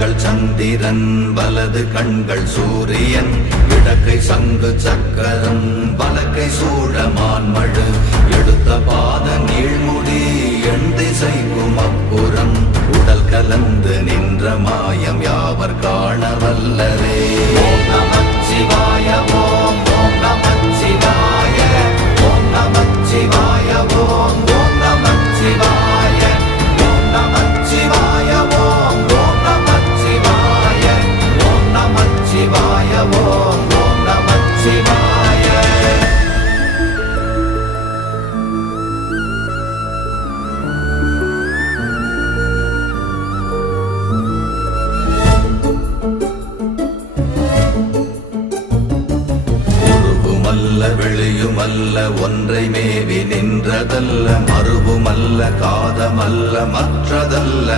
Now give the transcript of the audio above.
கண்கள் சந்திரன் வலது கண்கள் சூரியன் இடக்கை சங்கு சக்கரம் வலக்கை சூழமான்மழு எடுத்த பாத நீழ்முடி எண் திசைக்கும் அப்புறம் உடல் கலந்து நின்ற மாயம் யாவர் காண வல்லரே. ஓம் நமச்சிவாய ஓம் ஓம் நமச்சிவாய ஓம் நமச்சிவாய ஓம் ஓம் நமச்சிவாய ஓம் நமச்சிவாய ஓம் ஓம் நமச்சிவாய ஓம் நமச்சிவாய ஓம் ஓம் நமச்சிவாய. வெளியுமல்ல ஒன்றை மேவி நின்றதல்ல மறுவுமல்ல காதமல்ல மற்றதல்ல